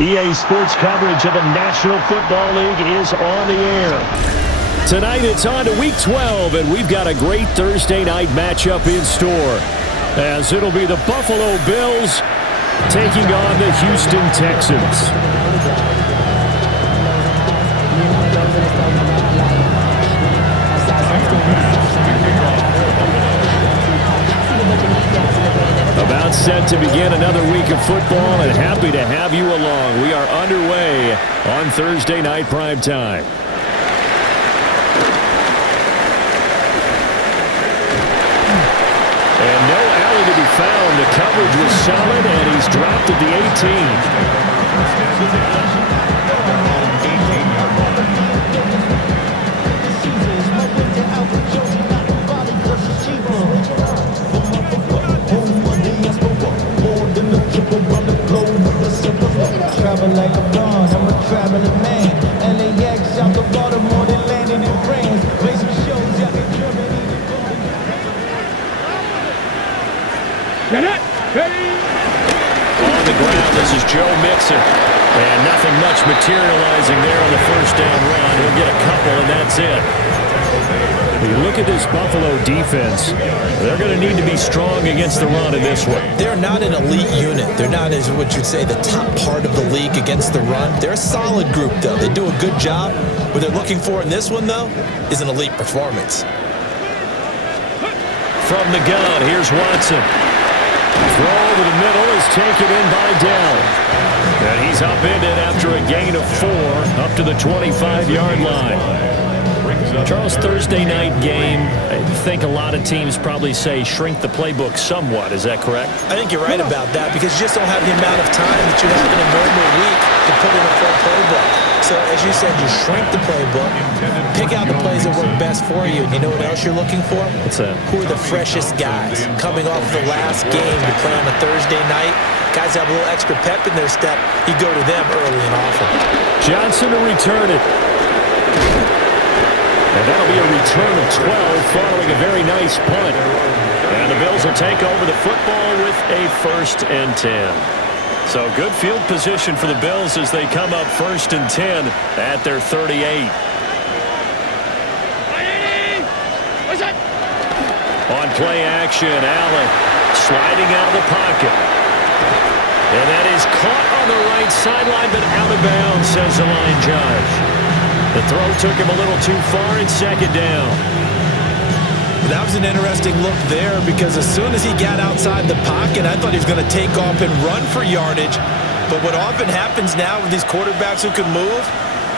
EA Sports coverage of the National Football League is on the air. Tonight it's on to Week 12, and we've got a great Thursday night matchup in store, as it'll be the Buffalo Bills taking on the Houston Texans. About set to begin another week of football, and happy to have you along. We are underway on Thursday night primetime. And no alley to be found. The coverage was solid, and he's dropped at the 18. Travel like a bond, I'm a traveling man. LAX out the Baltimore, they landing in France. Play some shows out in Germany. On the ground, this is Joe Mixon. And nothing much materializing there on the first down run. He'll get a couple, and that's it. You look at this Buffalo defense, they're going to need to be strong against the run in this one. They're not an elite unit. They're not, as what you'd say, the top part of the league against the run. They're a solid group, though. They do a good job. What they're looking for in this one, though, is an elite performance. From the gun, here's Watson. Throw over the middle is taken in by Dell. And he's upended after a gain of 4 up to the 25-yard line. Charles, Thursday night game, I think a lot of teams probably say shrink the playbook somewhat. Is that correct? I think you're right about that, because you just don't have the amount of time that you have in a normal week to put in a full playbook. So, as you said, you shrink the playbook, pick out the plays that work best for you. You know what else you're looking for? What's that? Who are the freshest guys coming off the last game to play on a Thursday night? Guys have a little extra pep in their step. You go to them early and often. Johnson to return it. And that'll be a return of 12 following a very nice punt. And the Bills will take over the football with a 1st and 10. So good field position for the Bills as they come up 1st and 10 at their 38. On play action, Allen sliding out of the pocket. And that is caught on the right sideline, but out of bounds, says the line judge. The throw took him a little too far in 2nd down. That was an interesting look there, because as soon as he got outside the pocket, I thought he was going to take off and run for yardage. But what often happens now with these quarterbacks who can move,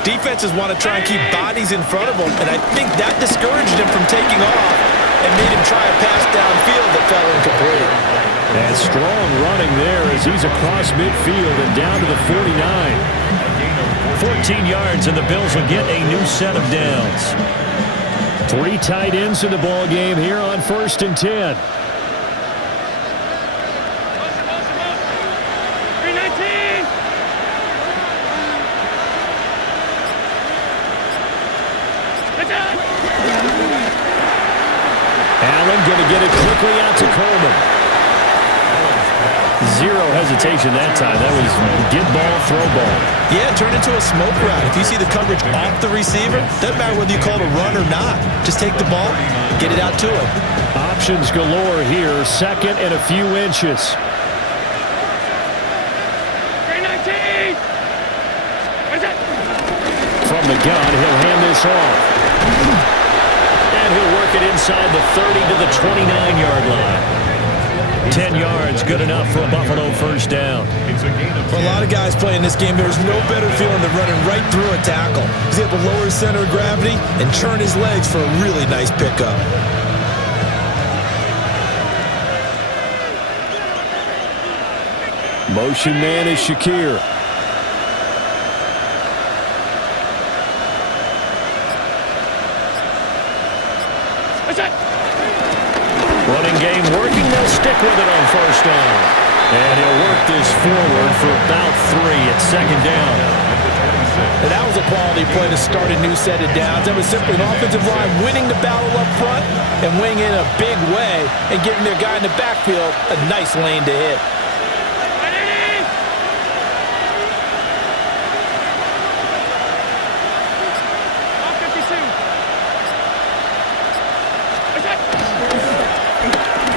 defenses want to try and keep bodies in front of them, and I think that discouraged him from taking off and made him try a pass downfield that fell incomplete. And strong running there as he's across midfield and down to the 49. 14 yards, and the Bills will get a new set of downs. 3 tight ends in the ball game here on 1st and 10. Allen going to get it quickly out to Coleman. 0 hesitation that time. That was get ball, throw ball. Yeah, turn into a smoke route. If you see the coverage off the receiver, doesn't matter whether you call it a run or not. Just take the ball, get it out to him. Options galore here. 2nd and a few inches. 319. From the gun, he'll hand this off. And he'll work it inside the 30 to the 29-yard line. 10 yards, good enough for a Buffalo 1st down. For a lot of guys playing this game, there's no better feeling than running right through a tackle. He's able to lower his center of gravity and turn his legs for a really nice pickup. Motion man is Shakir. Running game working. They'll stick with it on 1st down. And he'll work this forward for about 3 at 2nd down. And that was a quality play to start a new set of downs. That was simply an offensive line winning the battle up front and winning in a big way and giving their guy in the backfield a nice lane to hit.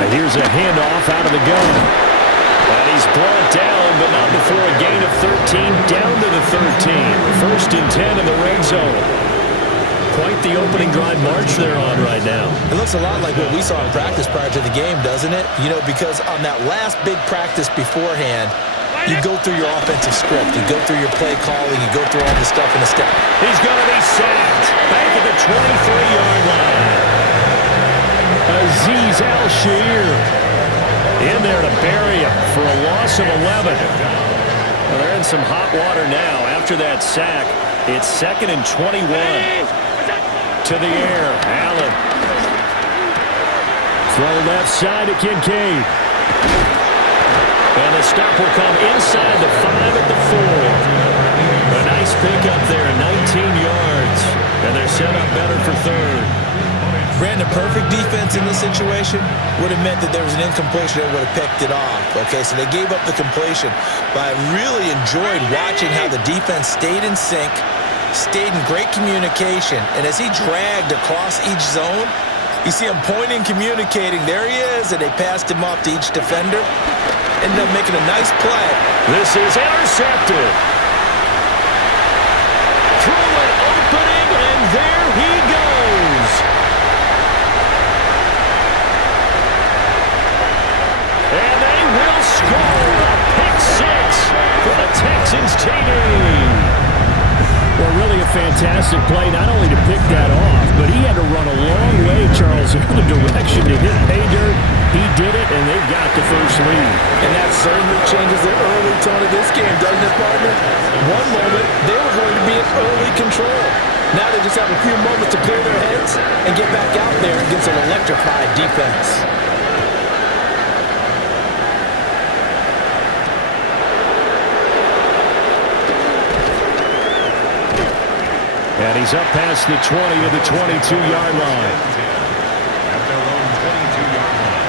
And here's a handoff out of the gun. And he's brought down, but not before a gain of 13, down to the 13. First and 10 in the red zone. Quite the opening drive march they're on right now. It looks a lot like what we saw in practice prior to the game, doesn't it? You know, because on that last big practice beforehand, you go through your offensive script. You go through your play calling. You go through all the stuff in the step. He's going to be sacked. Back at the 23-yard line. Azeez Al-Shaair in there to bury him for a loss of 11. Well, they're in some hot water now. After that sack, it's 2nd and 21. To the air, Allen. Throw left side to Kincaid. And the stop will come inside the 5 at the 4. A nice pickup there, 19 yards. And they're set up better for third. Brandon, perfect defense in this situation would have meant that there was an incompletion that would have picked it off. Okay, so they gave up the completion. But I really enjoyed watching how the defense stayed in sync, stayed in great communication, and as he dragged across each zone, you see him pointing, communicating. There he is, and they passed him off to each defender. Ended up making a nice play. This is intercepted. Through an opening, and there he goes. And they will score a pick six for the Texans TD. Well, really a fantastic play, not only to pick that off, but he had to run a long way, Charles, in the direction to hit pay dirt. He did it, and they've got the first lead. And that certainly changes the early tone of this game, doesn't it, partner? One moment, they were going to be in early control. Now they just have a few moments to clear their heads and get back out there against an electrified defense. And he's up past the 20 to the 22-yard line. At their own 22-yard line.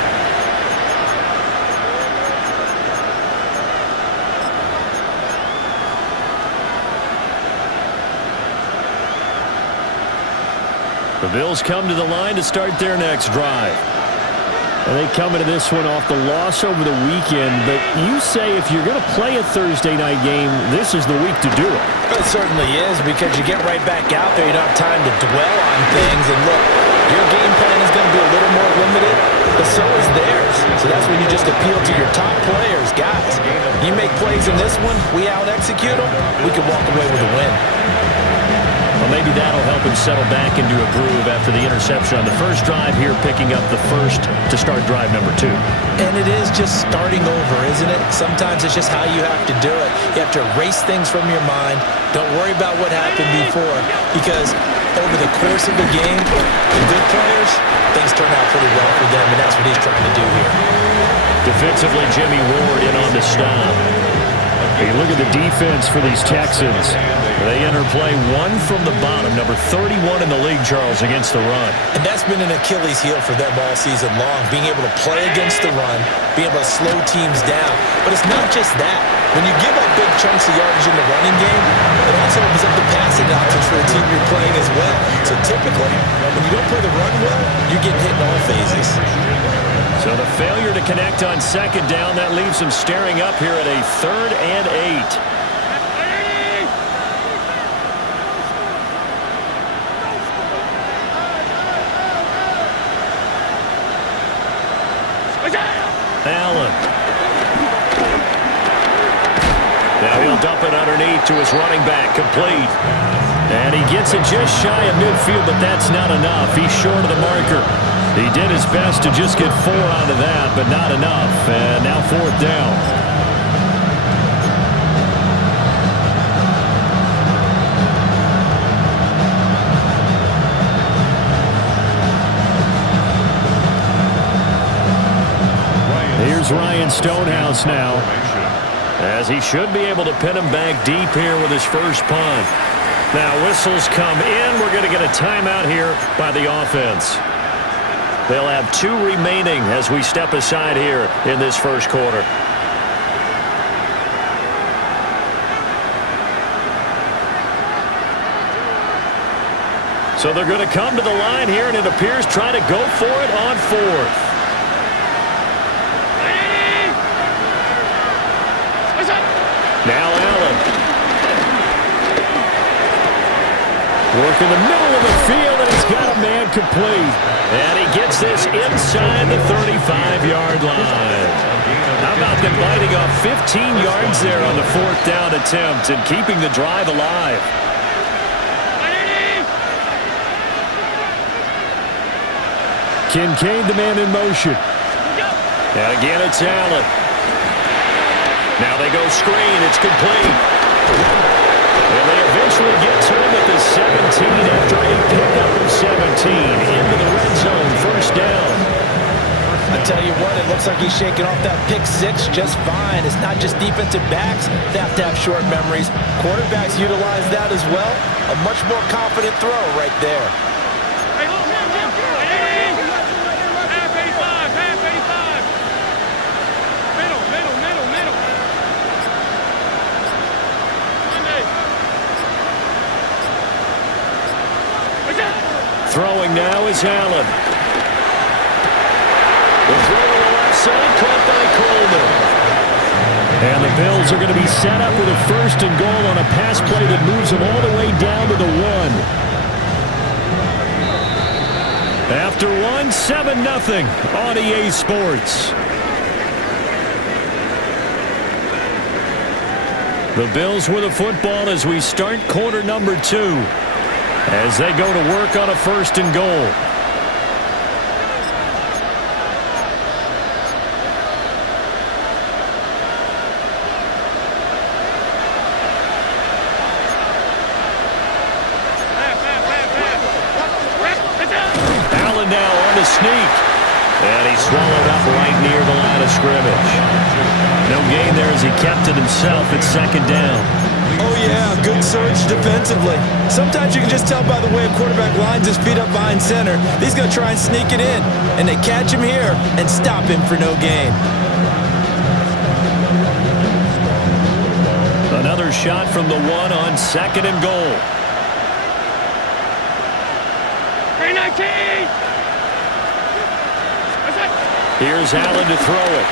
The Bills come to the line to start their next drive. And they come into this one off the loss over the weekend, but you say if you're going to play a Thursday night game, this is the week to do it. It certainly is, because you get right back out there. You don't have time to dwell on things. And look, your game plan is going to be a little more limited, but so is theirs. So that's when you just appeal to your top players. Guys, you make plays in this one, we out-execute them, we can walk away with a win. Well, maybe that'll help him settle back into a groove after the interception on the first drive here, picking up the first to start drive number 2. And it is just starting over, isn't it? Sometimes it's just how you have to do it. You have to erase things from your mind. Don't worry about what happened before, because over the course of the game, the good players, things turn out pretty well for them, and that's what he's trying to do here. Defensively, Jimmy Ward in on the stop. Hey, look at the defense for these Texans. They enter play one from the bottom, number 31 in the league, Charles, against the run. And that's been an Achilles heel for them all season long, being able to play against the run, being able to slow teams down. But it's not just that. When you give up big chunks of yardage in the running game, it also opens up the passing options for the team you're playing as well. So typically, when you don't play the run well, you're getting hit in all phases. So the failure to connect on second down, that leaves them staring up here at a 3rd and 8. Allen. Now he'll dump it underneath to his running back, complete. And he gets it just shy of midfield, but that's not enough. He's short of the marker. He did his best to just get 4 out of that, but not enough. And now 4th down. Here's Ryan Stonehouse now, as he should be able to pin him back deep here with his first punt. Now whistles come in. We're going to get a timeout here by the offense. They'll have 2 remaining as we step aside here in this first quarter. So they're going to come to the line here, and it appears trying to go for it on 4th. Work in the middle of the field, and he's got a man complete. And he gets this inside the 35-yard line. How about them biting off 15 yards there on the fourth down attempt and keeping the drive alive? Kincaid, the man in motion. And again, it's Allen. Now they go screen. It's complete. And they eventually get to him at the 17 after a pickup of 17 into the red zone. First down. I tell you what, it looks like he's shaking off that pick six just fine. It's not just defensive backs that have to have short memories. Quarterbacks utilize that as well. A much more confident throw right there. Throwing now is Allen. The throw to the left side, caught by Coleman. And the Bills are going to be set up with a first and goal on a pass play that moves them all the way down to the 1. After 1, 7-0 on EA Sports. The Bills with the football as we start quarter number 2. As they go to work on a first and goal. Allen now on the sneak. And he swallowed up right near the line of scrimmage. No gain there as he kept it himself at second down. Oh, yeah, good surge defensively. Sometimes you can just tell by the way a quarterback lines his feet up behind center. He's going to try and sneak it in. And they catch him here and stop him for no gain. Another shot from the 1 on second and goal. 319! Here's Allen to throw it.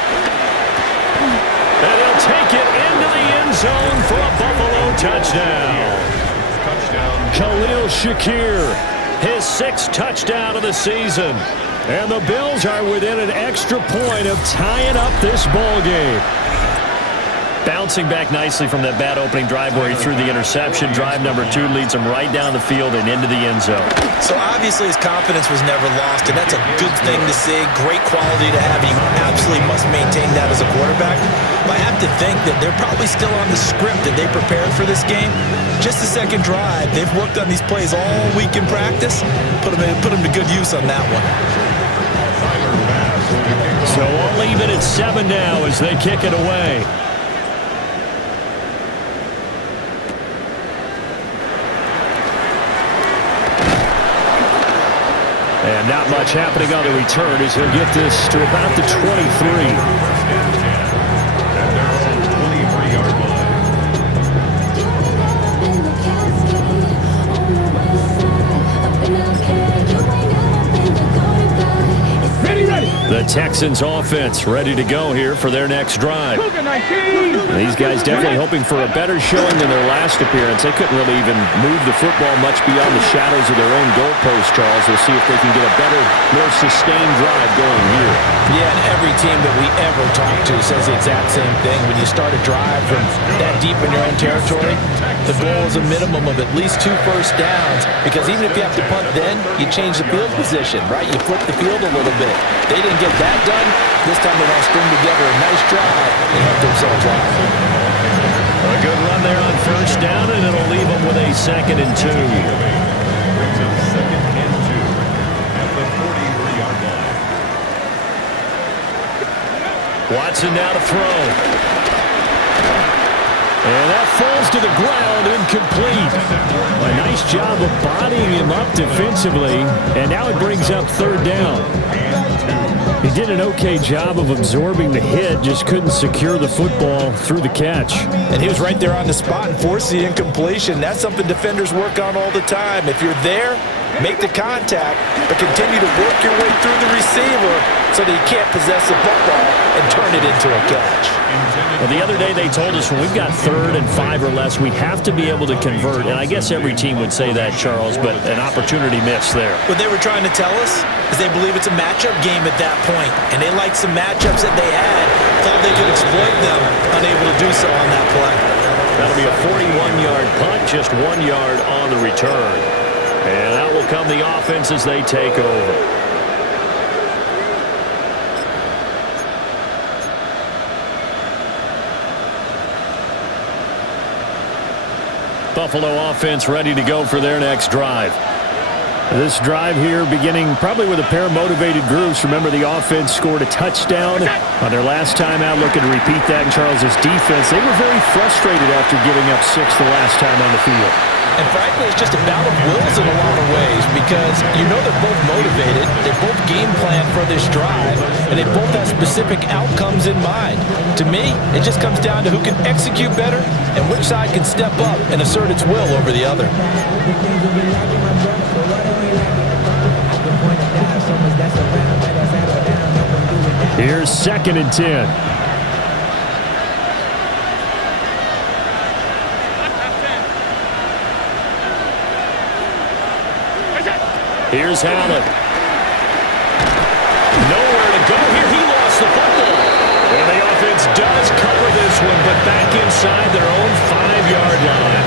And he'll take it into the end zone for a Buffalo touchdown. Khalil Shakir, his 6th touchdown of the season. And the Bills are within an extra point of tying up this ball game. Bouncing back nicely from that bad opening drive where he threw the interception. Drive number 2 leads him right down the field and into the end zone. So obviously his confidence was never lost, and that's a good thing to see. Great quality to have. You absolutely must maintain that as a quarterback. But I have to think that they're probably still on the script that they prepared for this game. Just the second drive. They've worked on these plays all week in practice. Put them to good use on that one. So all even at 7 now as they kick it away. And not much happening on the return as he'll get this to about the 23. At their own 23-yard line. Ready! The Texans offense ready to go here for their next drive. 19! These guys definitely hoping for a better showing than their last appearance. They couldn't really even move the football much beyond the shadows of their own goalpost, Charles. We'll see if they can get a better, more sustained drive going here. Yeah, and every team that we ever talk to says the exact same thing. When you start a drive from that deep in your own territory, the goal is a minimum of at least 2 first downs, because even if you have to punt then, you change the field position, right? You flip the field a little bit. They didn't get that done. This time they want to string together a nice drive and help themselves out. A good run there on first down, and it'll leave them with a 2nd and 2. Brings up 2nd and 2 at the 43-yard line. Watson now to throw. And that falls to the ground, incomplete. A nice job of bodying him up defensively, and now it brings up 3rd down. He did an okay job of absorbing the hit, just couldn't secure the football through the catch. And he was right there on the spot and forced the incompletion. That's something defenders work on all the time. If you're there, make the contact, but continue to work your way through the receiver so that he can't possess the football and turn it into a catch. Well, the other day they told us when we've got 3rd and 5 or less, we have to be able to convert. And I guess every team would say that, Charles, but an opportunity missed there. What they were trying to tell us is they believe it's a matchup game at that point, and they liked some matchups that they had, thought they could exploit them, unable to do so on that play. That'll be a 41-yard punt, just 1 yard on the return. And out will come the offense as they take over. Buffalo offense ready to go for their next drive. This drive here beginning probably with a pair of motivated groups. Remember, the offense scored a touchdown on their last time out, looking to repeat that in Charles's defense. They were very frustrated after giving up 6 the last time on the field. And frankly, it's just a battle of wills in a lot of ways because you know they're both motivated, they both game plan for this drive, and they both have specific outcomes in mind. To me, it just comes down to who can execute better and which side can step up and assert its will over the other. Here's 2nd and 10. Here's Allen. Nowhere to go here. He lost the football. And the offense does cover this one, but back inside their own 5-yard line.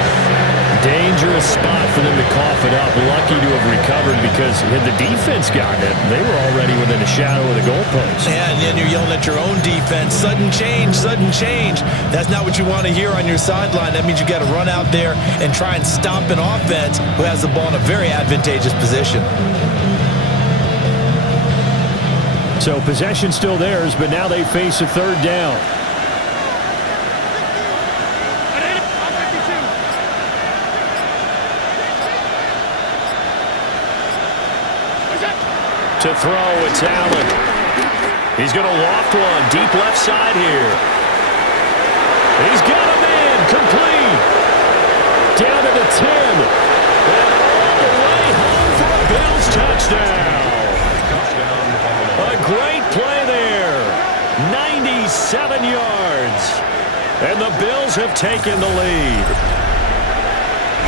Dangerous spot for them to cough it up. Lucky to have recovered because had the defense gotten it, they were already within a shadow of the goalpost. Yeah, and then you're yelling at your own defense. Sudden change, sudden change. That's not what you want to hear on your sideline. That means you got to run out there and try and stop an offense who has the ball in a very advantageous position. So possession still theirs, but now they face a 3rd down. To throw, it's Allen. He's going to loft one deep left side here. He's got a man complete. Down to the 10. And all the way home for a Bills touchdown. A great play there. 97 yards. And the Bills have taken the lead.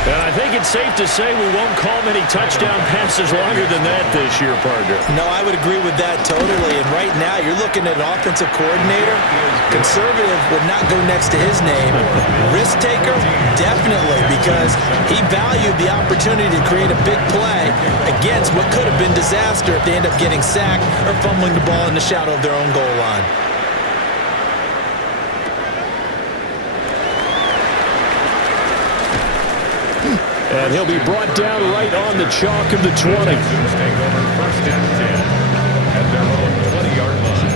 And I think it's safe to say we won't call many touchdown passes longer than that this year, partner. No, I would agree with that totally. And right now, you're looking at an offensive coordinator. Conservative would not go next to his name. Risk taker, definitely, because he valued the opportunity to create a big play against what could have been disaster if they end up getting sacked or fumbling the ball in the shadow of their own goal line. And he'll be brought down right on the chalk of the 20. Take over 1st and 10 at their own 20-yard line.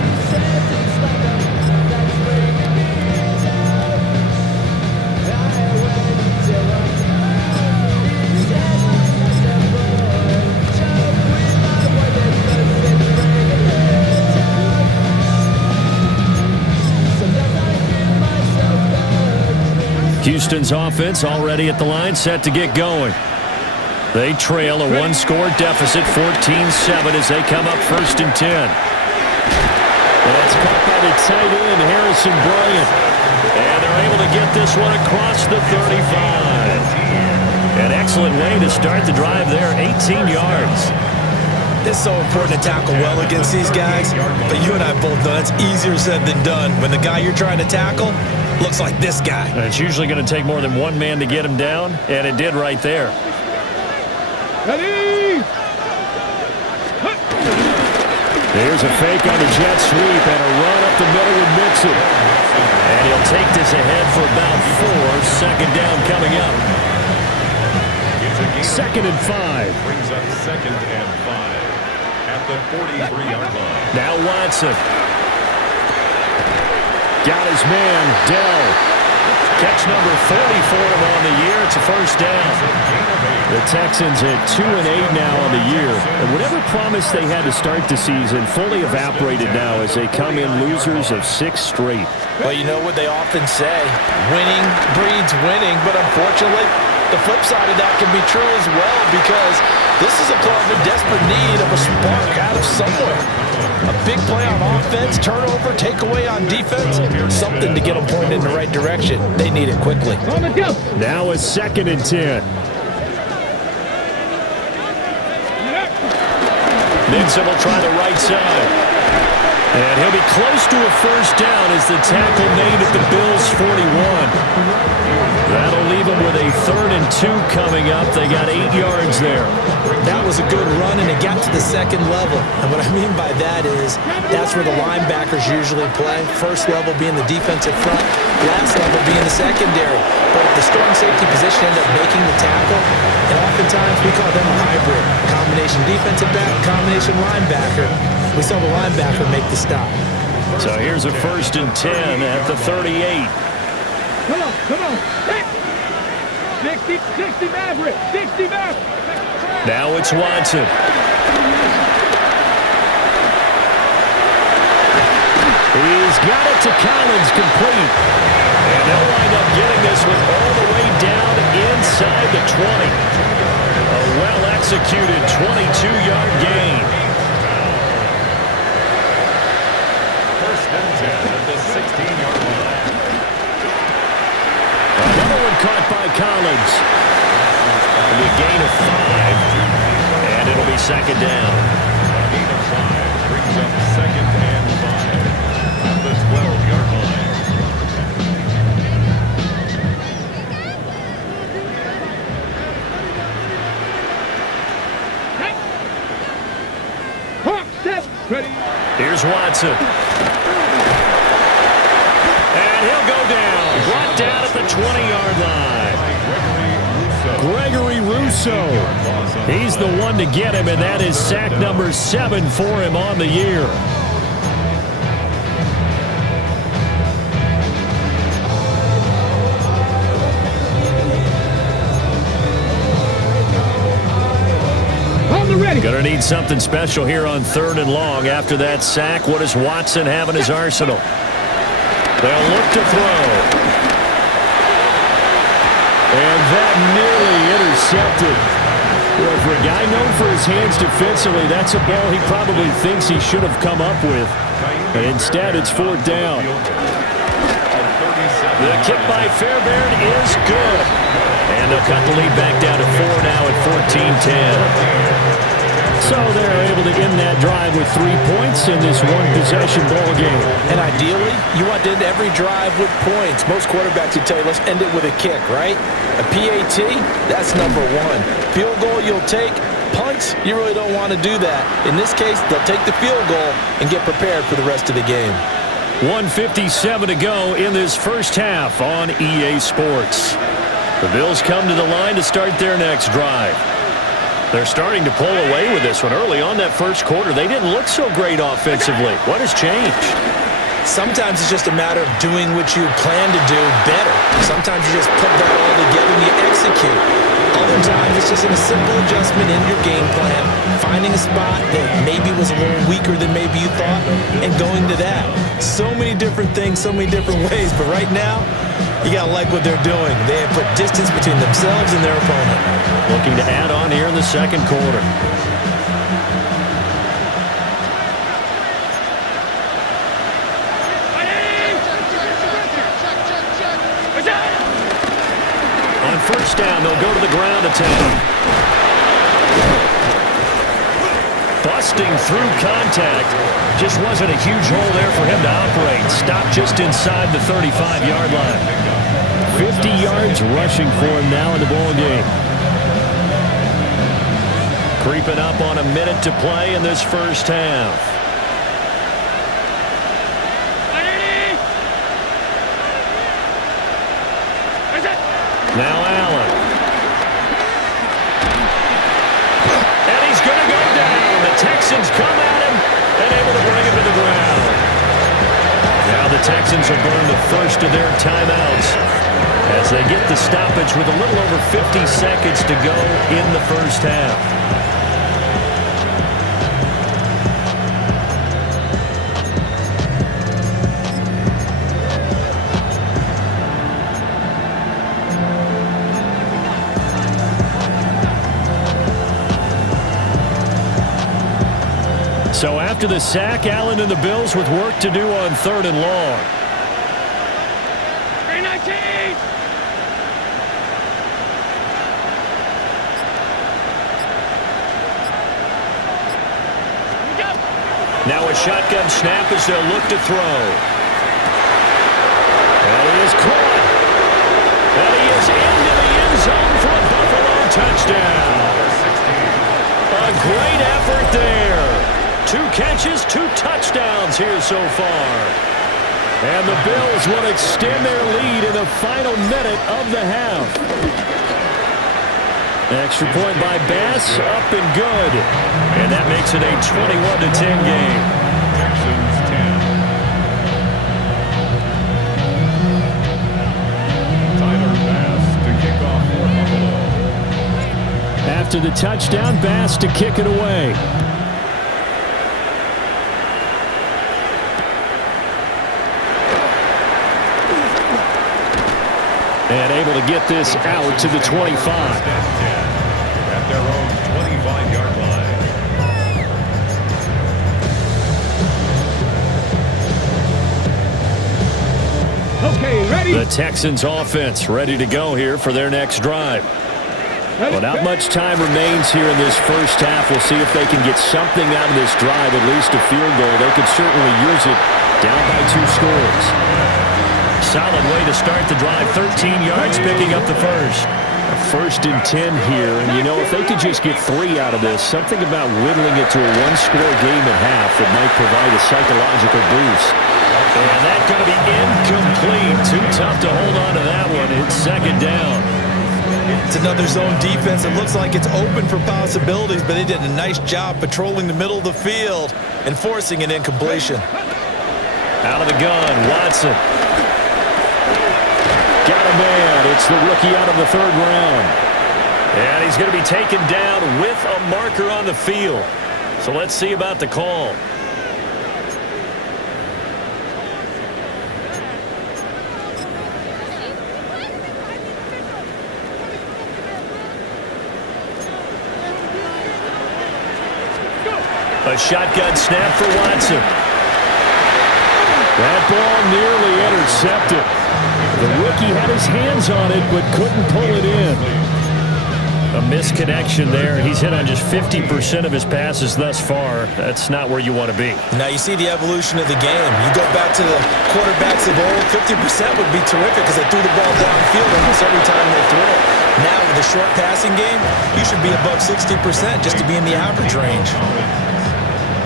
Houston's offense already at the line, set to get going. They trail a 1-score deficit, 14-7, as they come up 1st and 10. And it's caught by the tight end, Harrison Bryant. And they're able to get this one across the 35. An excellent way to start the drive there, 18 yards. It's so important to tackle well against these guys, but you and I both know that's easier said than done. When the guy you're trying to tackle looks like this guy. And it's usually going to take more than one man to get him down, and it did right there. Ready? There's a fake on the jet sweep and a run up the middle with Mixon. And he'll take this ahead for about 4. 2nd down coming up. 2nd and 5. Brings up 2nd and 5 at the 43-yard line. Now Watson. Got his man, Dell. Catch number 44 on the year. It's a 1st down. The Texans at 2-8 now on the year. And whatever promise they had to start the season fully evaporated now as they come in losers of 6 straight. Well, you know what they often say, winning breeds winning, but unfortunately, the flip side of that can be true as well because This is a club in desperate need of a spark out of somewhere. A big play on offense, turnover, takeaway on defense, something to get them pointed in the right direction. They need it quickly. Now a 2nd and 10. Nixon will try the right side. And he'll be close to a first down as the tackle made at the Bills' 41. That'll leave them with a 3rd and 2 coming up. They got 8 yards there. That was a good run, and it got to the 2nd level. And what I mean by that is that's where the linebackers usually play. First level being the defensive front, last level being the secondary. But the strong safety position ended up making the tackle, and oftentimes we call them a hybrid. Combination defensive back, combination linebacker. We saw the linebacker make the stop. So here's a 1st and 10 at the 38. Come on. 60 Maverick. 60 Maverick. Now it's Watson. He's got it to Collins, complete. And they'll wind up getting this one all the way down inside the 20. A well-executed 22-yard gain. 1st and 10 at the 16-yard line. Another one caught by Collins. A gain of 5. And it'll be 2nd down. Gain of 5 brings up 2nd and 5 at the 12-yard line. Hawk, set, ready. Here's Watson. And he'll go down. Brought down at the 20-yard line. Gregory Rousseau. He's the one to get him, and that is sack number 7 for him on the year. On the ready. Gonna need something special here on 3rd and long. After that sack, what does Watson have in his arsenal? They'll look to throw. And that nearly intercepted. Well, for a guy known for his hands defensively, that's a ball he probably thinks he should have come up with. And instead, it's 4th down. The kick by Fairbairn is good. And they'll cut the lead back down to 4 now at 14-10. So they're able to end that drive with 3 points in this one-possession ball game. And ideally, you want to end every drive with points. Most quarterbacks would tell you, let's end it with a kick, right? A PAT, that's number 1. Field goal, you'll take. Punts, you really don't want to do that. In this case, they'll take the field goal and get prepared for the rest of the game. 1:57 to go in this first half on EA Sports. The Bills come to the line to start their next drive. They're starting to pull away with this one. Early on that first quarter, they didn't look so great offensively. What has changed? Sometimes it's just a matter of doing what you plan to do better. Sometimes you just put that all together and you execute. Other times it's just a simple adjustment in your game plan, finding a spot that maybe was a little weaker than maybe you thought, and going to that. So many different things, so many different ways, but right now, you got to like what they're doing. They have put distance between themselves and their opponent. Looking to add on here in the second quarter. On first down, they'll go to the ground attack. Busting through contact. Just wasn't a huge hole there for him to operate. Stopped just inside the 35-yard line. 50 yards rushing for him now in the ball game. Creeping up on a minute to play in this first half. Now Allen. And he's going to go down. The Texans come at him and able to bring him to the ground. Now the Texans will burn the first of their timeouts as they get the stoppage with a little over 50 seconds to go in the first half. So after the sack, Allen and the Bills with work to do on 3rd and long. 319! Now a shotgun snap as they'll look to throw. And he is caught. And he is into the end zone for a Buffalo touchdown. A great effort there. 2 catches, 2 touchdowns here so far. And the Bills will extend their lead in the final minute of the half. Extra point by Bass, up and good. And that makes it a 21-10 game. Texans 10. Tyler Bass to kick off for Buffalo. After the touchdown, Bass to kick it away. And able to get this out to the 25. At their own 25-yard line. Okay, ready? The Texans offense ready to go here for their next drive. Well, not much time remains here in this first half. We'll see if they can get something out of this drive, at least a field goal. They could certainly use it down by 2 scores. Solid way to start the drive. 13 yards picking up the first. A 1st and 10 here. And, you know, if they could just get 3 out of this, something about whittling it to a 1-score game at half that might provide a psychological boost. And that's going to be incomplete. Too tough to hold on to that one. It's 2nd down. It's another zone defense. It looks like it's open for possibilities, but they did a nice job patrolling the middle of the field and forcing an incompletion. Out of the gun, Watson. Got a man. It's the rookie out of the 3rd round. And he's going to be taken down with a marker on the field. So let's see about the call. A shotgun snap for Watson. That ball nearly intercepted. The rookie had his hands on it, but couldn't pull it in. A misconnection there. He's hit on just 50% of his passes thus far. That's not where you want to be. Now you see the evolution of the game. You go back to the quarterbacks of old, 50% would be terrific because they threw the ball downfield almost every time they threw it. Now with the short passing game, you should be above 60% just to be in the average range.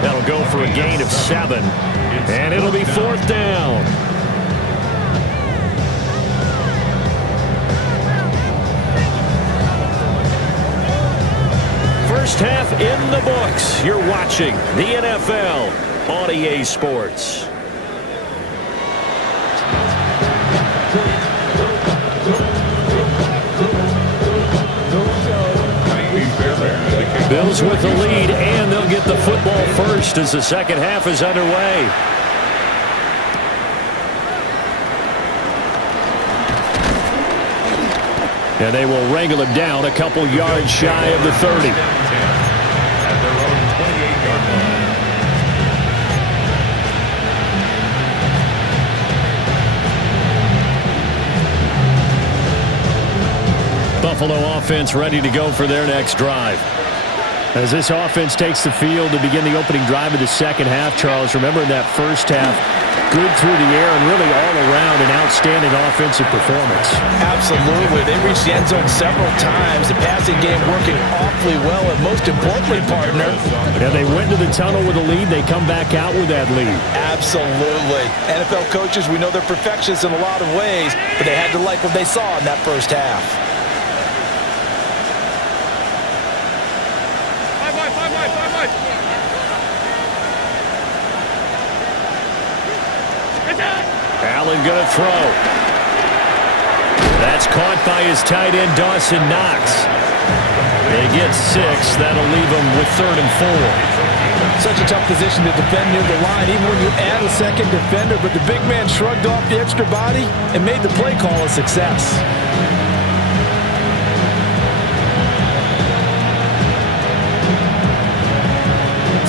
That'll go for a gain of 7. And it'll be 4th down. First half in the books. You're watching the NFL on EA Sports. Bills with the lead, and they'll get the football first as the second half is underway. And they will wrangle him down a couple yards shy of the 30. At their own 28-yard line. Buffalo offense ready to go for their next drive. As this offense takes the field to begin the opening drive of the second half, Charles, remember in that first half, good through the air and really all around an outstanding offensive performance. Absolutely. They reached the end zone several times. The passing game working awfully well, and most importantly, partner. Yeah, they went to the tunnel with a lead. They come back out with that lead. Absolutely. NFL coaches, we know they're perfectionists in a lot of ways, but they had to like what they saw in that first half. Allen going to throw. That's caught by his tight end, Dawson Knox. They get 6. That'll leave them with 3rd and 4. Such a tough position to defend near the line, even when you add a second defender, but the big man shrugged off the extra body and made the play call a success.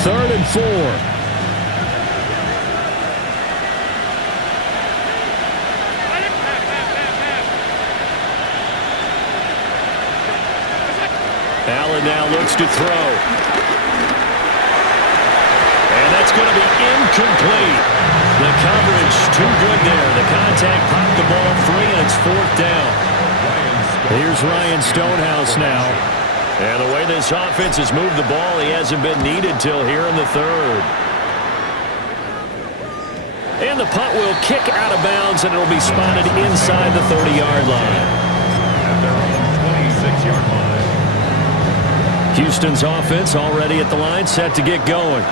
3rd and 4. Allen now looks to throw. And that's going to be incomplete. The coverage too good there. The contact popped the ball free, and it's 4th down. Here's Ryan Stonehouse now. And the way this offense has moved the ball, he hasn't been needed till here in the 3rd. And the punt will kick out of bounds, and it'll be spotted inside the 30-yard line. At their own 26-yard line. Houston's offense already at the line, set to get going.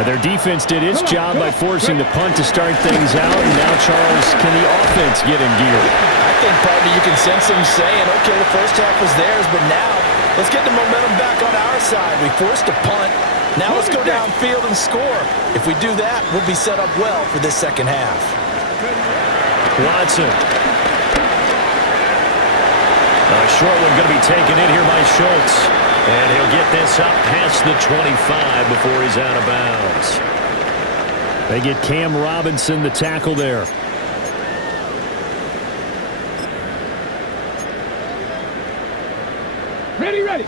And their defense did its job by forcing the punt to start things out. And now, Charles, can the offense get in gear? I think, partner, you can sense them saying, okay, the first half was theirs, but now let's get the momentum back on our side. We forced a punt. Now let's go downfield and score. If we do that, we'll be set up well for this second half. Watson. A short one going to be taken in here by Schultz. And he'll get this up past the 25 before he's out of bounds. They get Cam Robinson, the tackle there. Ready, ready.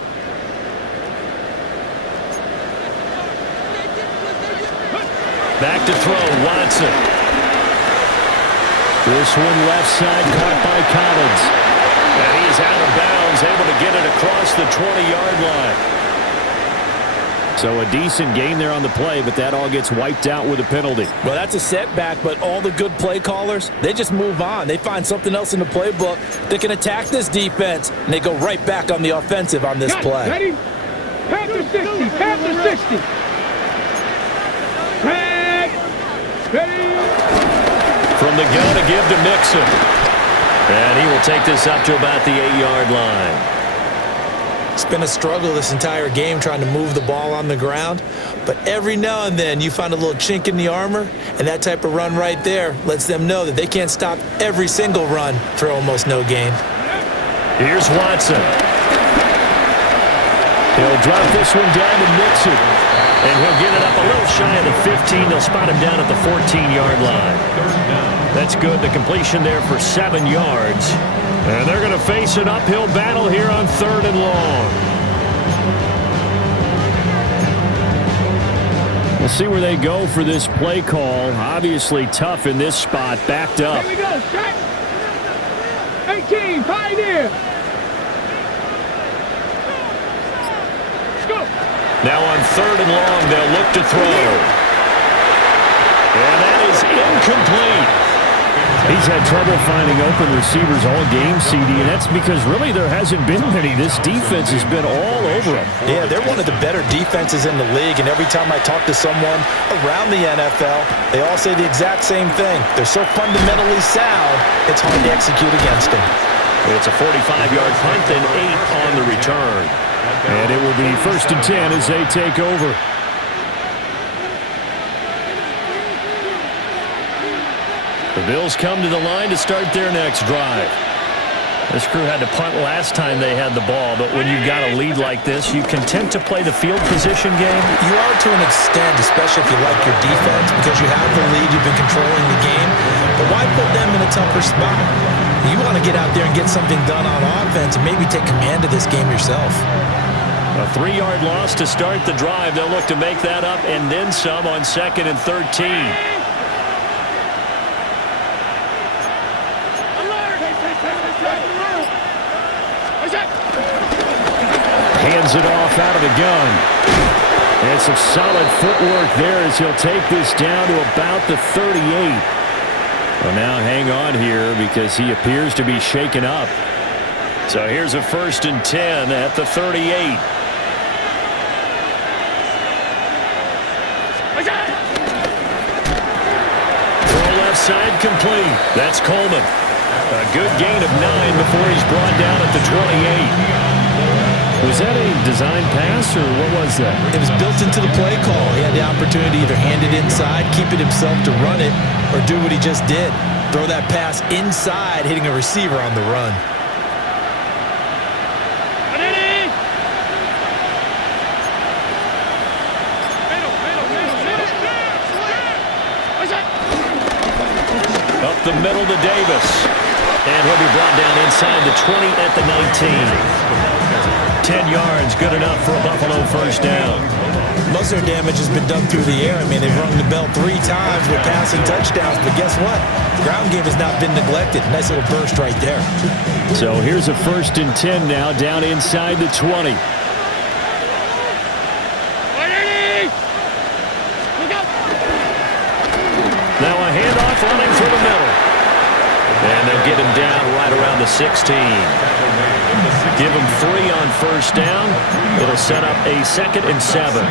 Back to throw, Watson. This one left side caught by Collins. And he's out of bounds, able to get it across the 20-yard line. So a decent gain there on the play, but that all gets wiped out with a penalty. Well, that's a setback, but all the good play callers, they just move on. They find something else in the playbook that can attack this defense, and they go right back on the offensive on this play. Ready? Panther 60. Panther 60. Tag. Ready. From the gun to give to Mixon. And he will take this up to about the 8-yard line. It's been a struggle this entire game trying to move the ball on the ground. But every now and then you find a little chink in the armor, and that type of run right there lets them know that they can't stop every single run for almost no gain. Here's Watson. He'll drop this one down to Mixon. And he'll get it up a little shy of the 15. They'll spot him down at the 14-yard line. That's good. The completion there for 7 yards. And they're going to face an uphill battle here on 3rd and long. We'll see where they go for this play call. Obviously tough in this spot. Backed up. Here we go. Strike. 18. Pioneer. Let's go. Now on 3rd and long, they'll look to throw. And that is incomplete. He's had trouble finding open receivers all game, CD, and that's because really there hasn't been many. This defense has been all over him. Yeah, they're one of the better defenses in the league, and every time I talk to someone around the NFL, they all say the exact same thing. They're so fundamentally sound, it's hard to execute against them. It's a 45-yard punt, then 8 on the return. And it will be 1st and 10 as they take over. The Bills come to the line to start their next drive. This crew had to punt last time they had the ball, but when you've got a lead like this, you content to play the field position game? You are to an extent, especially if you like your defense, because you have the lead, you've been controlling the game. But why put them in a tougher spot? You want to get out there and get something done on offense and maybe take command of this game yourself. A 3-yard loss to start the drive. They'll look to make that up and then some on 2nd and 13. Hands it off out of the gun. And some solid footwork there as he'll take this down to about the 38. Well, now hang on here because he appears to be shaken up. So here's a 1st and 10 at the 38. Throw left side complete. That's Coleman. A good gain of 9 before he's brought down at the 28. Was that a design pass, or what was that? It was built into the play call. He had the opportunity to either hand it inside, keep it himself to run it, or do what he just did. Throw that pass inside, hitting a receiver on the run. the middle to Davis. And he'll be brought down inside the 20 at the 19. 10 yards, good enough for a Buffalo first down. Most of their damage has been done through the air. I mean, they've rung the bell 3 times with passing touchdowns, but guess what? Ground game has not been neglected. Nice little burst right there. So here's a 1st and 10 now, down inside the 20. Now a handoff running for the middle. And they'll get him down right around the 16. Give him 3 on first down. It'll set up a 2nd and 7.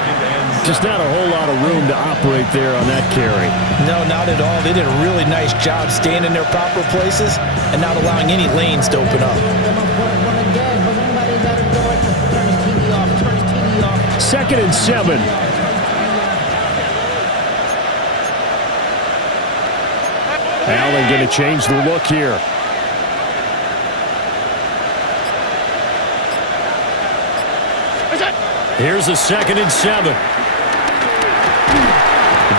Just not a whole lot of room to operate there on that carry. No, not at all. They did a really nice job staying in their proper places and not allowing any lanes to open up. 2nd and 7. Allen going to change the look here. Here's a 2nd and 7.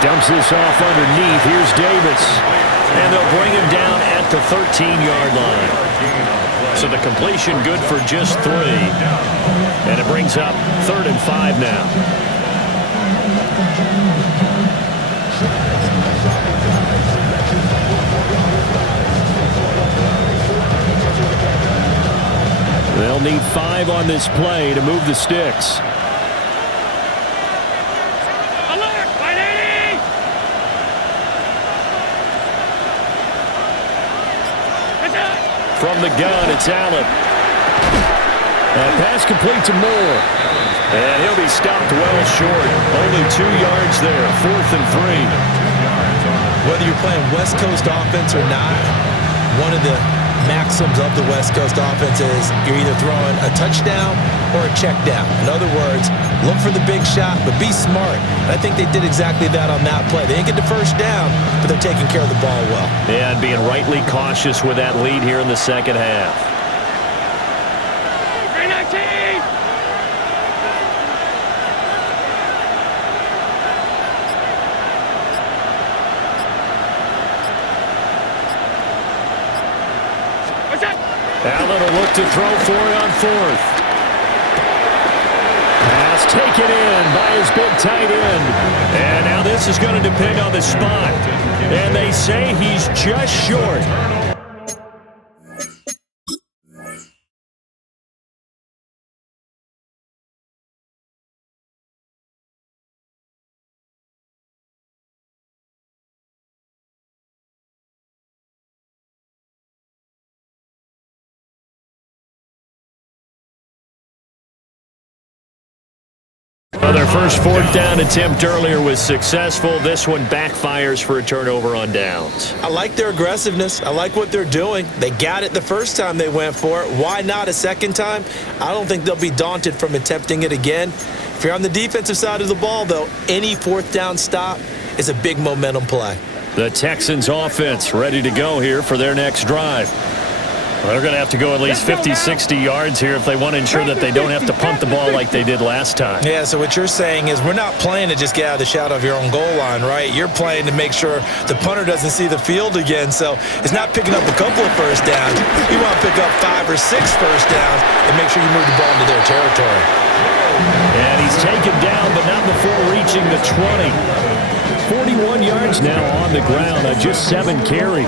Dumps this off underneath. Here's Davis. And they'll bring him down at the 13-yard line. So the completion good for just 3. And it brings up 3rd and 5 now. They'll need 5 on this play to move the sticks. From the gun, it's Allen. Pass complete to Moore. And he'll be stopped well short. Only 2 yards there, 4th and 3. Whether you're playing West Coast offense or not, one of the maxims of the West Coast offense is you're either throwing a touchdown or a check down. In other words, look for the big shot, but be smart. And I think they did exactly that on that play. They didn't get the first down, but they're taking care of the ball well. Yeah, and being rightly cautious with that lead here in the second half. 319! Allen will look to throw for it on 4th. Pass taken in by his big tight end. And now this is going to depend on the spot. And they say he's just short. Well, their first 4th down attempt earlier was successful. This one backfires for a turnover on downs. I like their aggressiveness. I like what they're doing. They got it the first time they went for it. Why not a second time? I don't think they'll be daunted from attempting it again. If you're on the defensive side of the ball, though, any 4th down stop is a big momentum play. The Texans offense ready to go here for their next drive. Well, they're going to have to go at least 50, 60 yards here if they want to ensure that they don't have to punt the ball like they did last time. Yeah, so what you're saying is we're not playing to just get out of the shadow of your own goal line, right? You're playing to make sure the punter doesn't see the field again. So it's not picking up a couple of first downs. You want to pick up 5 or 6 first downs and make sure you move the ball into their territory. And he's taken down, but not before reaching the 20. 41 yards now on the ground on just 7 carries.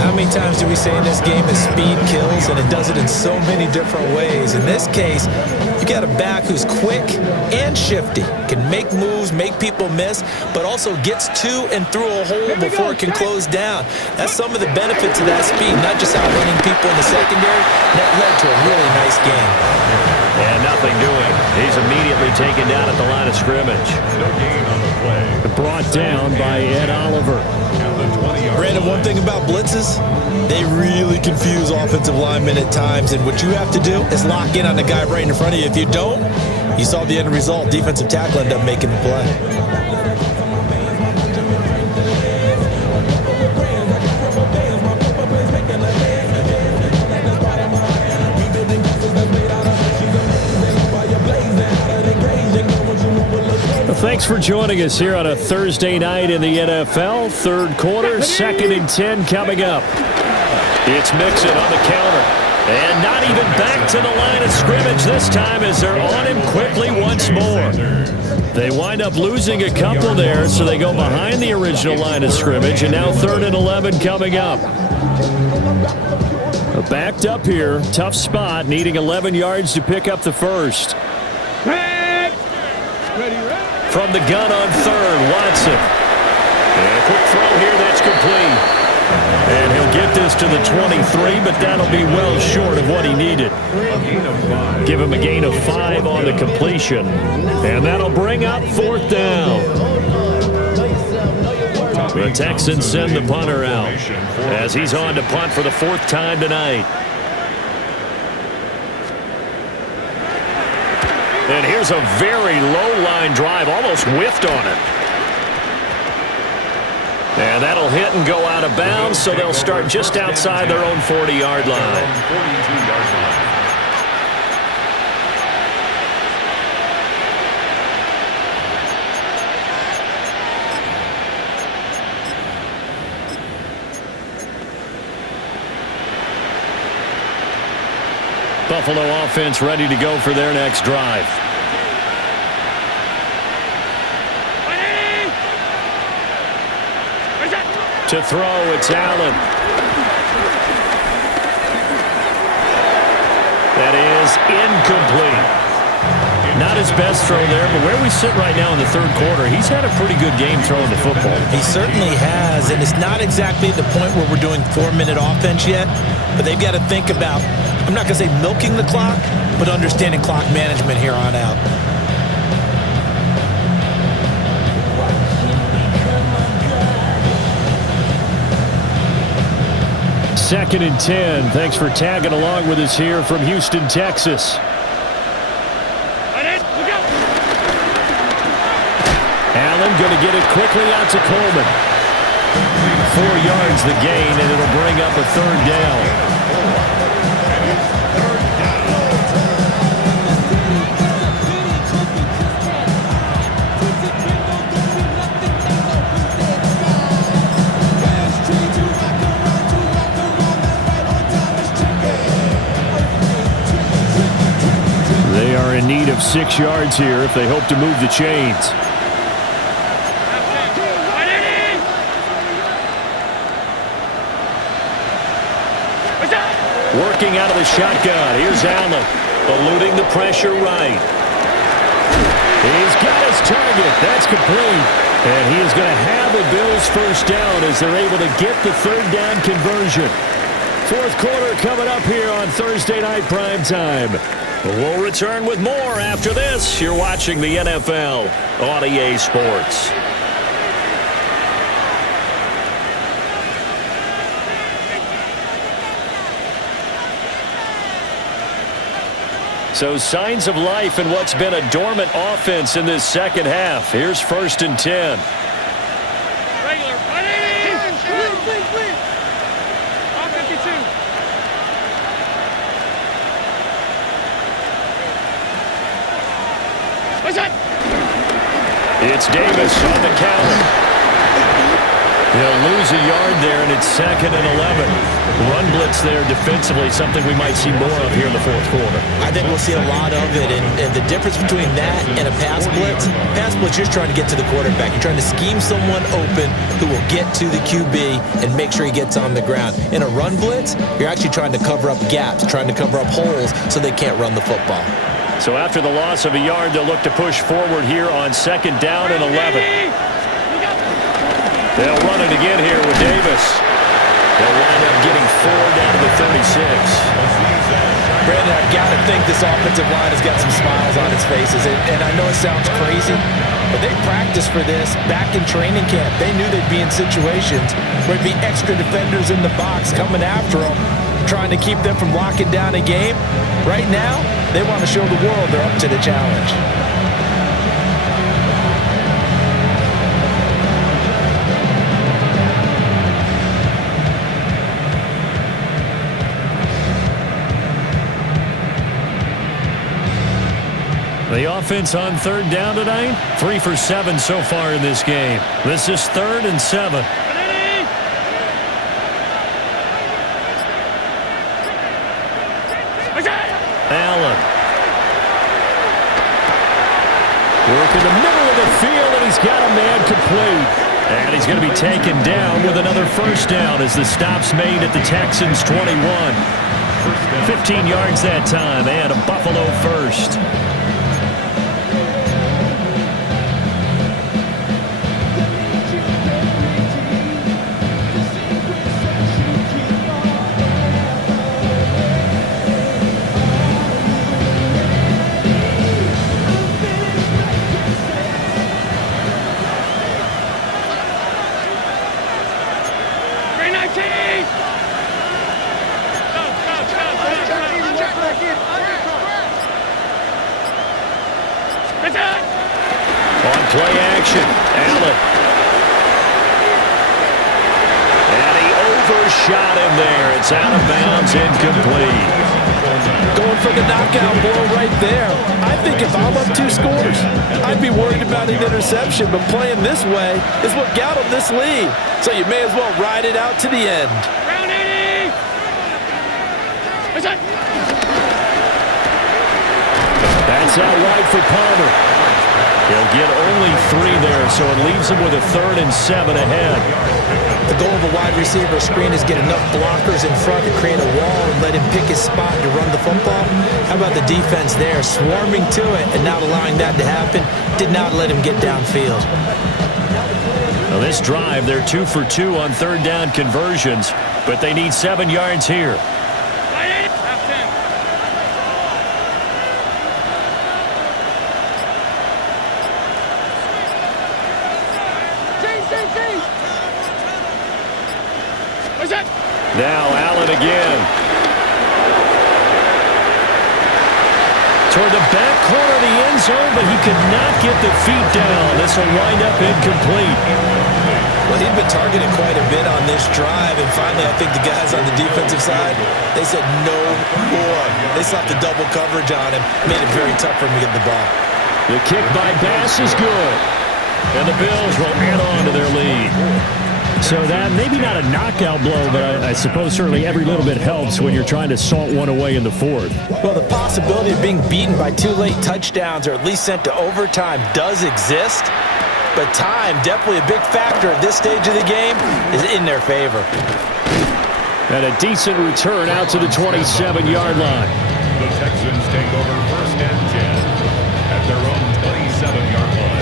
How many times do we say in this game that speed kills, and it does it in so many different ways? In this case, you got a back who's quick and shifty, can make moves, make people miss, but also gets to and through a hole before it can close down. That's some of the benefits of that speed, not just outrunning people in the secondary. That led to a really nice game. And nothing doing. He's immediately taken down at the line of scrimmage. No gain on the play. Brought down by Ed Oliver. Brandon, one thing about blitzes, they really confuse offensive linemen at times, and what you have to do is lock in on the guy right in front of you. If you don't, you saw the end result. Defensive tackle ended up making the play. Thanks for joining us here on a Thursday night in the NFL. Third quarter, 2nd and 10 coming up. It's Mixon on the counter. And not even back to the line of scrimmage this time as they're on him quickly once more. They wind up losing a couple there, so they go behind the original line of scrimmage, and now 3rd and 11 coming up. Backed up here, tough spot, needing 11 yards to pick up the first. From the gun on 3rd, Watson. And a quick throw here, that's complete. And he'll get this to the 23, but that'll be well short of what he needed. Give him a gain of 5 on the completion. And that'll bring up 4th down. The Texans send the punter out as he's on to punt for the 4th time tonight. And here's a very low-line drive, almost whiffed on it. And that'll hit and go out of bounds, so they'll start just outside their own 40-yard line. Buffalo offense ready to go for their next drive. To throw, it's Allen. That is incomplete. Not his best throw there, but where we sit right now in the 3rd quarter, he's had a pretty good game throwing the football. He certainly has, and it's not exactly the point where we're doing 4-minute offense yet, but they've got to think about, I'm not going to say milking the clock, but understanding clock management here on out. Second and 10. Thanks for tagging along with us here from Houston, Texas. Allen going to get it quickly out to Coleman. 4 yards the gain, and it'll bring up a 3rd down. They are in need of 6 yards here if they hope to move the chains. Working out of the shotgun. Here's Allen, eluding the pressure right. He's got his target. That's complete. And he is going to have the Bills' first down as they're able to get the 3rd down conversion. 4th quarter coming up here on Thursday Night Primetime. We'll return with more after this. You're watching the NFL on EA Sports. So signs of life in what's been a dormant offense in this second half. Here's 1st and 10. Regular. Clean. All 52. What's that? It's Davis on the counter. He'll lose a yard there, and it's 2nd and 11. Run blitz there defensively, something we might see more of here in the 4th quarter. I think we'll see a lot of it, and the difference between that and a pass blitz, you're trying to get to the quarterback. You're trying to scheme someone open who will get to the QB and make sure he gets on the ground. In a run blitz, you're actually trying to cover up gaps, trying to cover up holes so they can't run the football. So after the loss of a yard, they'll look to push forward here on 2nd down and 11. They'll run it again here with Davis. They'll wind up getting 4 down to the 36. Brandon, I've got to think this offensive line has got some smiles on its faces. And I know it sounds crazy, but they practiced for this back in training camp. They knew they'd be in situations where there'd be extra defenders in the box coming after them, trying to keep them from locking down a game. Right now, they want to show the world they're up to the challenge. The offense on third down tonight, 3 for 7 so far in this game. This is 3rd and 7. Allen. Work in the middle of the field, and he's got a man complete. And he's going to be taken down with another first down as the stop's made at the Texans' 21. 15 yards that time, and a Buffalo first. On play action, Allen. And he overshot him there. It's out of bounds, incomplete. Going for the knockout blow right there. I think if I'm up 2 scores, I'd be worried about an interception, but playing this way is what got him this lead. So you may as well ride it out to the end. Round 80! That's out wide for Palmer. He'll get only 3 there, so it leaves him with a 3rd and 7 ahead. The goal of a wide receiver screen is get enough blockers in front to create a wall and let him pick his spot to run the football. How about the defense there, swarming to it and not allowing that to happen? Did not let him get downfield. Now this drive, they're 2 for 2 on third down conversions, but they need 7 yards here. Now Allen again. Toward the back corner of the end zone, but he could not get the feet down. This will wind up incomplete. Well, he'd been targeted quite a bit on this drive, and finally I think the guys on the defensive side, they said no more. They slapped the double coverage on him, made it very tough for him to get the ball. The kick by Bass is good, and the Bills will add on to their lead. So that, maybe not a knockout blow, but I suppose certainly every little bit helps when you're trying to salt one away in the 4th. Well, the possibility of being beaten by 2 late touchdowns or at least sent to overtime does exist, but time, definitely a big factor at this stage of the game, is in their favor. And a decent return out to the 27-yard line. The Texans take over 1st and 10 at their own 27-yard line.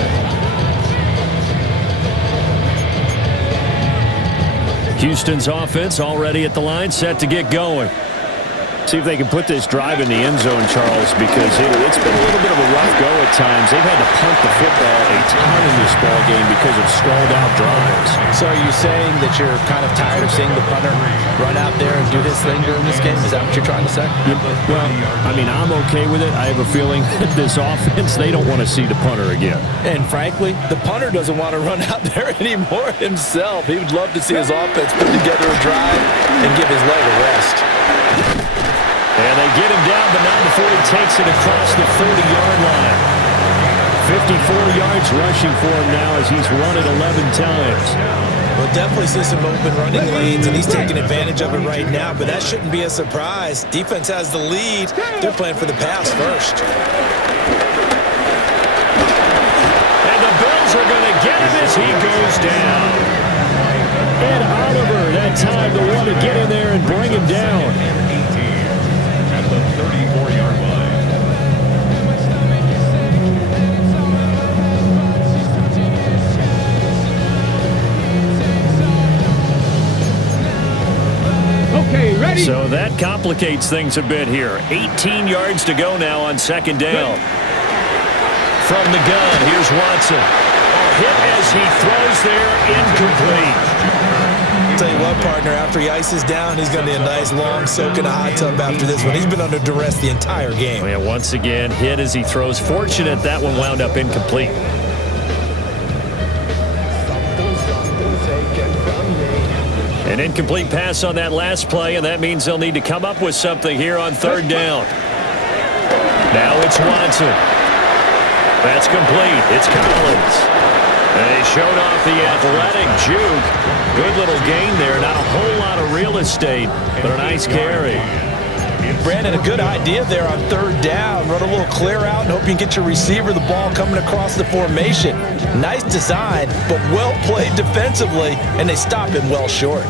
Houston's offense already at the line, set to get going. See if they can put this drive in the end zone, Charles, because it's been a little bit of a rough go at times. They've had to punt the football a ton in this ball game because of stalled-out drives. So are you saying that you're kind of tired of seeing the punter run out there and do his thing during this game? Is that what you're trying to say? Yeah, well, I mean, I'm okay with it. I have a feeling that this offense, they don't want to see the punter again. And frankly, the punter doesn't want to run out there anymore himself. He would love to see his offense put together a drive and give his leg a rest. And they get him down, but not before he takes it across the 40-yard line. 54 yards rushing for him now as he's run it 11 times. Well, definitely see some open running lanes, and he's taking advantage of it right now, but that shouldn't be a surprise. Defense has the lead. They're playing for the pass first. And the Bills are going to get him as he goes down. And Oliver, that time, the one to get in there and bring him down. At the 34-yard line. Okay, ready? So that complicates things a bit here. 18 yards to go now on 2nd down. From the gun, here's Watson. A hit as he throws there, incomplete. Tell you what, partner, after he ices down, he's going to be a nice long soak in a hot tub after this one. He's been under duress the entire game. Yeah, once again, hit as he throws. Fortunate that one wound up incomplete. An incomplete pass on that last play, and that means they'll need to come up with something here on 3rd down. Now it's Watson. That's complete. It's Collins. They showed off the athletic juke. Good little gain there. Not a whole lot of real estate, but a nice carry. Brandon, a good idea there on third down. Run a little clear out and hope you can get your receiver the ball coming across the formation. Nice design, but well played defensively, and they stop him well short.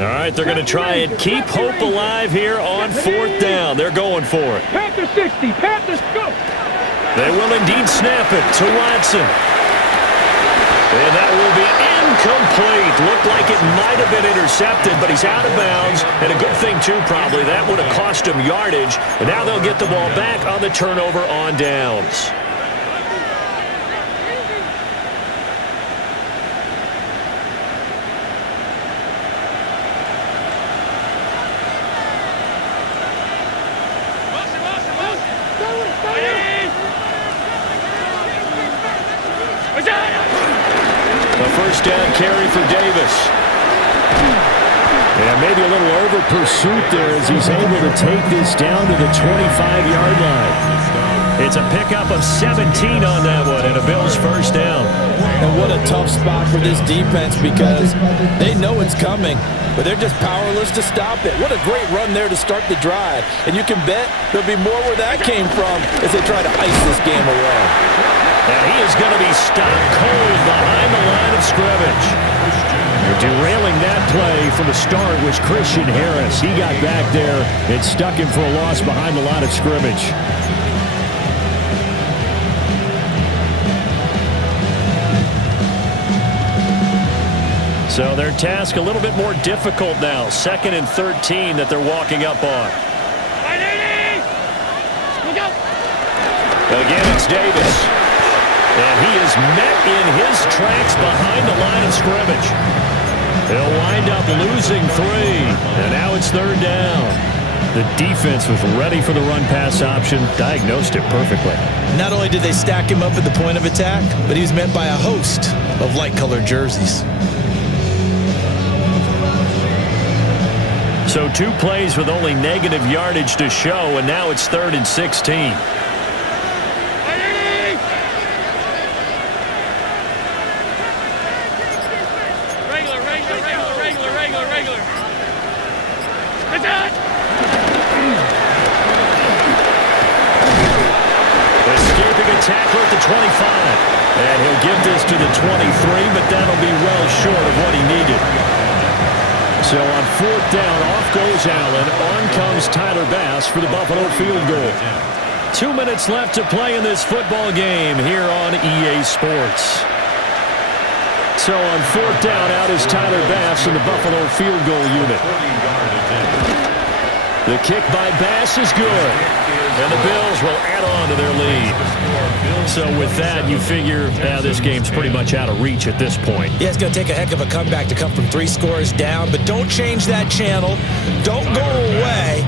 All right, they're going to try and keep hope alive here on fourth down. They're going for it. Panther 60. Panthers, go. They will indeed snap it to Watson. And that will be incomplete. Looked like it might have been intercepted, but he's out of bounds. And a good thing, too, probably. That would have cost him yardage. And now they'll get the ball back on the turnover on downs. A first down carry for Davis. And maybe a little over pursuit there as he's able to take this down to the 25-yard line. It's a pickup of 17 on that one and a Bills first down. And what a tough spot for this defense because they know it's coming, but they're just powerless to stop it. What a great run there to start the drive. And you can bet there'll be more where that came from as they try to ice this game away. And he is going to be stopped cold behind the line of scrimmage. Derailing that play from the start was Christian Harris. He got back there and stuck him for a loss behind the line of scrimmage. So their task a little bit more difficult now. 2nd and 13 that they're walking up on. Again, it's Davis. And he is met in his tracks behind the line of scrimmage. He'll wind up losing 3. And now it's third down. The defense was ready for the run-pass option, diagnosed it perfectly. Not only did they stack him up at the point of attack, but he was met by a host of light-colored jerseys. So 2 plays with only negative yardage to show, and now it's 3rd and 16. Escaping a tackle at the 25. And he'll give this to the 23, but that'll be well short of what he needed. So on 4th down, off goes Allen. On comes Tyler Bass for the Buffalo field goal. 2 minutes left to play in this football game here on EA Sports. So on 4th down, out is Tyler Bass in the Buffalo field goal unit. The kick by Bass is good. And the Bills will add on to their lead. So with that, you figure this game's pretty much out of reach at this point. Yeah, it's going to take a heck of a comeback to come from 3 scores down, but don't change that channel. Don't go away.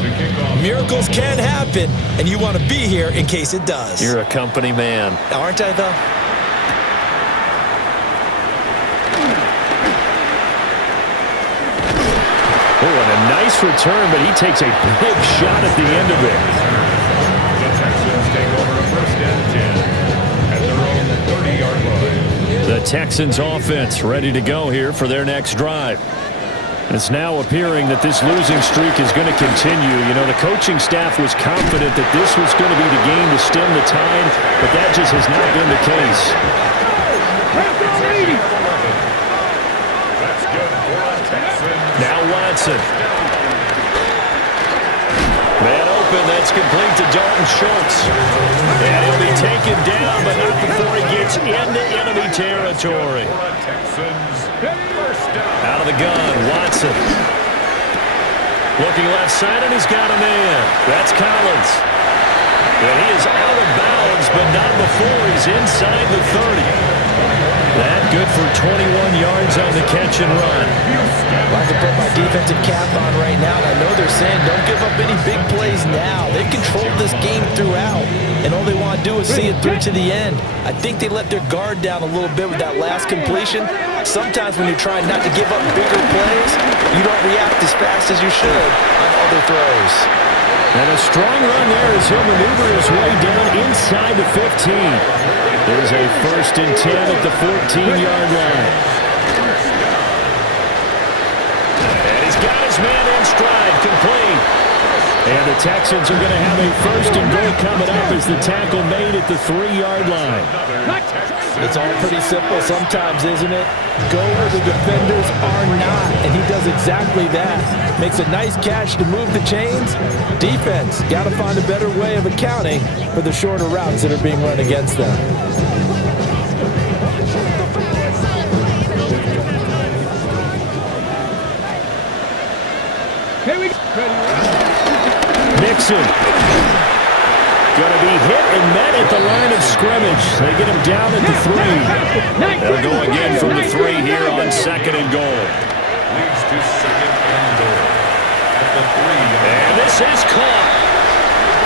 Miracles can happen, and you want to be here in case it does. You're a company man. Aren't I, though? Oh, and a nice return, but he takes a big shot at the end of it. The Texans take over 1st and 10 at their own 30-yard line. The Texans offense ready to go here for their next drive. It's now appearing that this losing streak is going to continue. You know, the coaching staff was confident that this was going to be the game to stem the tide, but that just has not been the case. That's good for a Texan. Now Watson. Man open, that's complete to Dalton Schultz. And he'll be taken down, but not before he gets into enemy territory. Out of the gun, Watson. Looking left side, and he's got a man. That's Collins. And he is out of bounds, but not before he's inside the 30. That good for 21 yards on the catch and run. I can put my defensive cap on right now, and I know they're saying don't give up any big plays now. They've controlled this game throughout, and all they want to do is see it through to the end. I think they let their guard down a little bit with that last completion. Sometimes when you're trying not to give up bigger plays, you don't react as fast as you should on other throws. And a strong run there as he'll maneuver his way down inside the 15. There's a 1st and 10 at the 14-yard line. And he's got his man in stride, complete. And the Texans are going to have a 1st and goal coming up as the tackle made at the 3-yard line. It's all pretty simple sometimes, isn't it? Go where the defenders are not, and he does exactly that. Makes a nice catch to move the chains. Defense, got to find a better way of accounting for the shorter routes that are being run against them. Here we go. Mixon. Going to be hit and met at the line of scrimmage. They get him down at the 3. They'll go again from the 3 here on 2nd and goal. Leads to 2nd and goal. At the 3. And this is caught.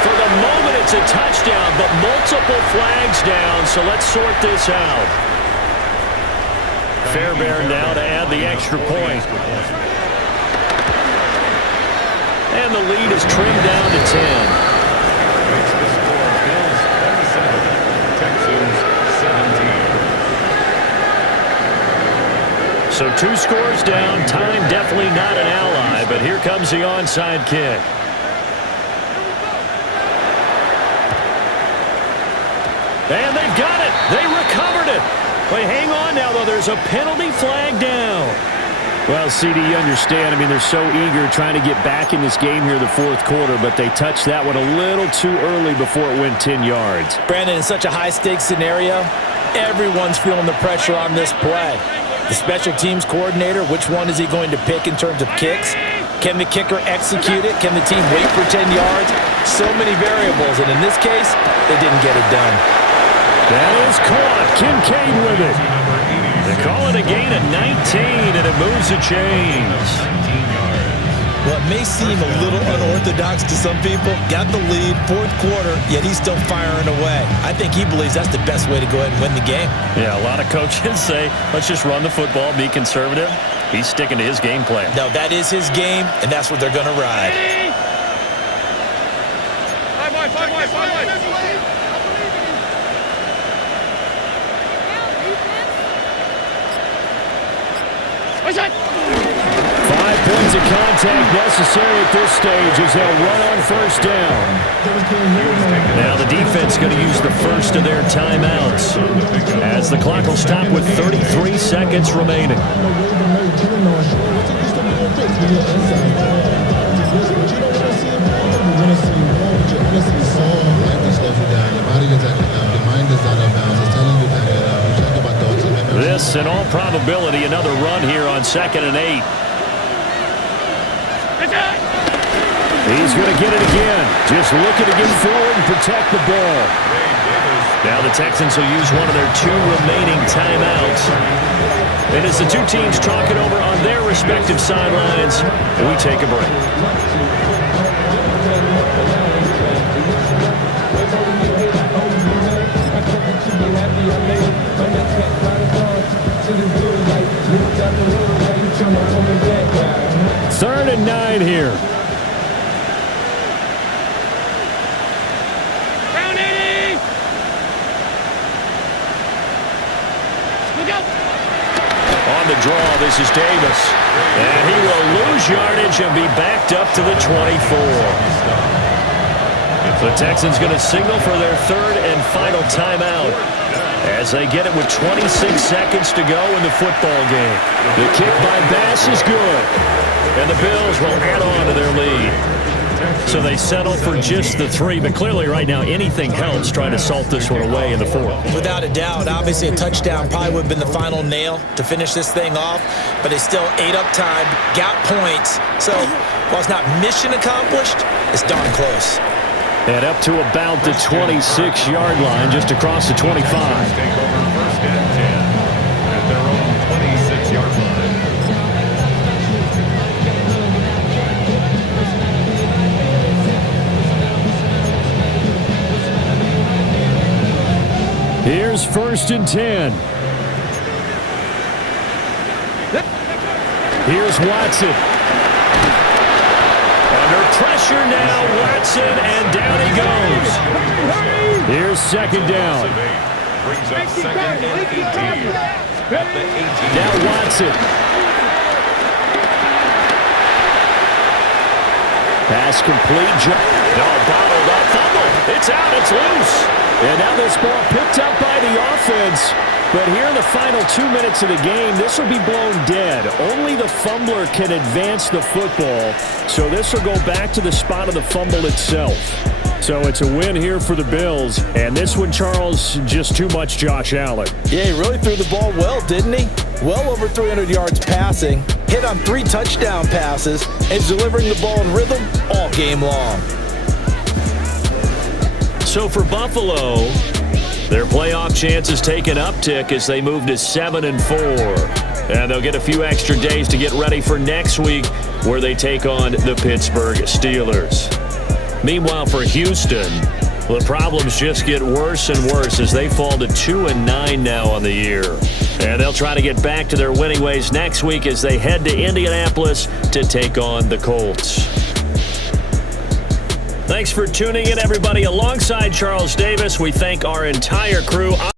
For the moment, it's a touchdown, but multiple flags down, so let's sort this out. Fairbairn now to add the extra point. And the lead is trimmed down to 10. Makes the score Bills 37, Texans 17. So 2 scores down. Time definitely not an ally, but here comes the onside kick. And they've got it. They recovered it. But hang on now, though. There's a penalty flag down. Well, CD, you understand. I mean, they're so eager trying to get back in this game here in the 4th quarter, but they touched that one a little too early before it went 10 yards. Brandon, in such a high-stakes scenario, everyone's feeling the pressure on this play. The special teams coordinator, which one is he going to pick in terms of kicks? Can the kicker execute it? Can the team wait for 10 yards? So many variables, and in this case, they didn't get it done. That is caught. Kincaid with it. They call it a gain of 19, and it moves the chains. Well, it may seem a little unorthodox to some people. Got the lead, 4th quarter, yet he's still firing away. I think he believes that's the best way to go ahead and win the game. Yeah, a lot of coaches say, let's just run the football, be conservative. He's sticking to his game plan. No, that is his game, and that's what they're going to ride. Five. 5 points of contact necessary at this stage as they'll run on 1st down. Now the defense going to use the first of their timeouts as the clock will stop with 33 seconds remaining. This, in all probability, another run here on 2nd and 8. He's going to get it again. Just looking to get forward and protect the ball. Now the Texans will use one of their 2 remaining timeouts. And as the 2 teams talk it over on their respective sidelines, we take a break. Third and 9 here. Round 80. Look out. On the draw, this is Davis. And he will lose yardage and be backed up to the 24. The Texans going to signal for their 3rd and final timeout as they get it with 26 seconds to go in the football game. The kick by Bass is good, and the Bills will add on to their lead. So they settle for just the 3, but clearly right now anything helps trying to salt this one away in the 4th. Without a doubt, obviously a touchdown probably would have been the final nail to finish this thing off, but they still ate up time, got points. So while it's not mission accomplished, it's darn close. And up to about the 26-yard line, just across the 25. Take over 1st and 10 at their own 26-yard line. Here's 1st and 10. Here's Watson. Under Pressure now, Watson, and down he goes. Here's second down. Brings up second and 18 at the 18. Now Watson. Pass complete. No, bottled up. Fumble. It's out. It's loose. And now this ball picked up by the offense. But here in the final 2 minutes of the game, this will be blown dead. Only the fumbler can advance the football. So this will go back to the spot of the fumble itself. So it's a win here for the Bills. And this one, Charles, just too much Josh Allen. Yeah, he really threw the ball well, didn't he? Well over 300 yards passing, hit on 3 touchdown passes, and delivering the ball in rhythm all game long. So for Buffalo, their playoff chances take an uptick as they move to 7-4. And they'll get a few extra days to get ready for next week where they take on the Pittsburgh Steelers. Meanwhile, for Houston, the problems just get worse and worse as they fall to 2-9 now on the year. And they'll try to get back to their winning ways next week as they head to Indianapolis to take on the Colts. Thanks for tuning in, everybody. Alongside Charles Davis, we thank our entire crew.